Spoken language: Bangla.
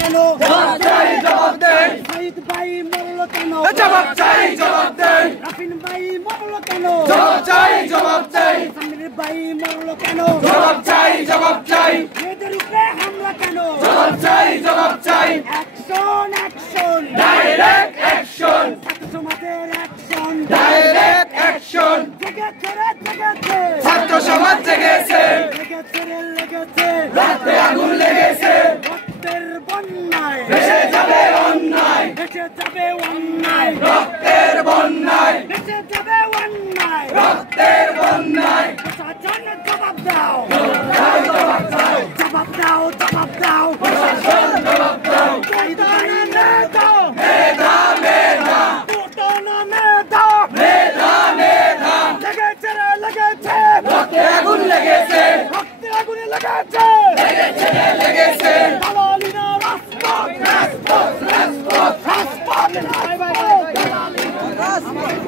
কেন? জবাব চাই, জবাব দেন। শহীদ ভাই মরলো কেন? জবাব চাই, জবাব দেন। রাফিন ভাই মরলো কেন? জবাব চাই, জবাব চাই। সামির ভাই মরলো কেন? জবাব চাই, জবাব চাই। মেয়েদের উপরে হামলা কেন? জবাব চাই, জবাব চাই। অ্যাকশন অ্যাকশন, ডাইরেক্ট অ্যাকশন, ছাত্র সমাজের অ্যাকশন। Direct action. জেগেছে রে জেগেছে, ছাত্র সমাজ জেগেছে, লেগেছে রে লেগেছে, রাতে আগুন লেগেছে। রক্তের বন্যায় ভেসে যাবে অন্যায়, ভেসে যাবে অন্যায়, রক্তের বন্যায়, ভেসে যাবে অন্যায়। রক্তের বন্যায়। প্রশাসন জবাব দাও, জবাব চাই, জবাব দাও, জবাব দাও। প্রশাসন জবাব দাও। শহীদ ভাই নেতা, মেধা, মেধা, দুটো নেতা, মেধা, মেধা। লেগেছে রে লেগেছে, রক্তে আগুন লেগেছে, রক্তে আগুনে লেগেছে। লেগেছে রে লেগেছে। দালালিনা রাজপথ, রাজপথ, রাজপথ। রাজপথ, রাজপথ।